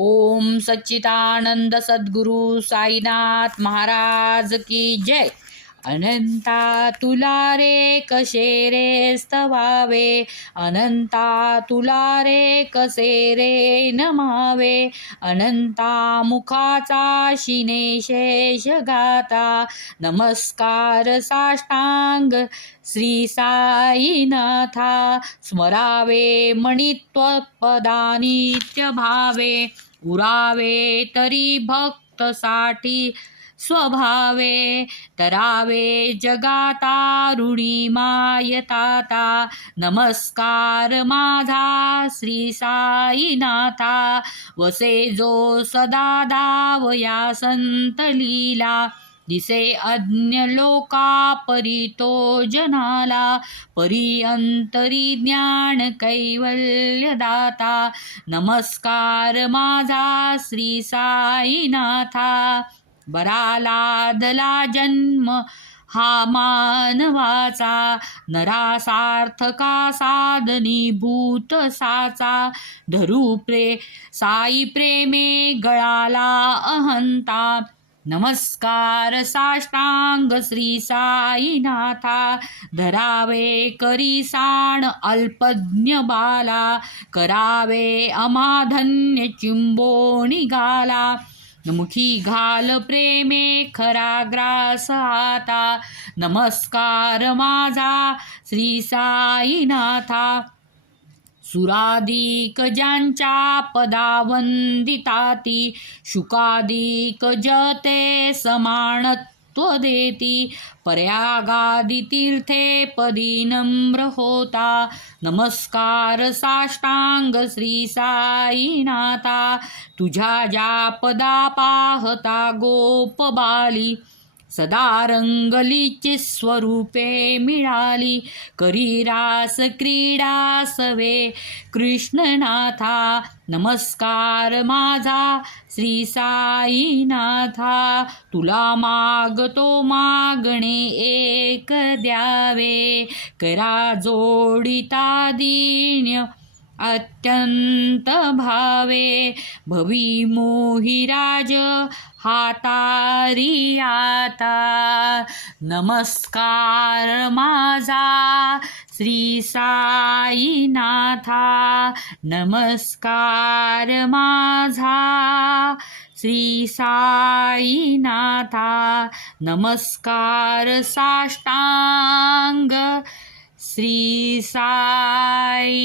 ओम सच्चिदानंद सद्गुरु साईनाथ महाराज की जय। अनंता तुला रे कसे रे स्तवावे, अनंता तुला रे कसे रे नमावे, अनंता मुखाचा शिने शेष गाता, नमस्कार साष्टांग श्री साईनाथा, स्मरावे मणित्वपदा नित्य भावे, उरावे तरी भक्त साठी स्वभावे, तरावे जगाता ऋणी मायताता, नमस्कार माझा श्री साईनाथा, वसे जो सदा दावया संत लीला, दिसे अज्ञ लोका परितो जनाला, परी अंतरी ज्ञान कैवल्य दाता, नमस्कार माझा श्री साईनाथा, बरा लादला जन्म हा मानवाचा, नरासार्थका साधनी भूत साचा, धरू साई प्रेमे गळाला अहंता, नमस्कार साष्टांग श्री साईनाथा, धरावे करी साण अल्पज्ञ बाला, करावे अमाधन्य चिंबोणी गाला, मुखी घाल प्रेमे खरा ग्रास आता, नमस्कार माझा श्री साईनाथा, सुरादिक ज्यांच्या पदावंदिताती, शुकादिक जते समानत्व देती, पर्यागादि तीर्थे पदी नम्र होता, नमस्कार साष्टांग श्री साईनाथा, तुझ्या ज्या पदा पाहता गोप बाली, सदा रंगलीची स्वरूपे मिळाली, करी रास क्रीडा सवे कृष्णनाथा, नमस्कार माझा श्री साईनाथा, तुला मागतो मागणे एक द्यावे, करा जोडिता दीन्य अत्यंत भावे, भवी मोहिराज हातारी आता, नमस्कार माझा श्री साईनाथा, नमस्कार माझा श्री साईनाथा, नमस्कार साष्टांग श्री साईनाथा।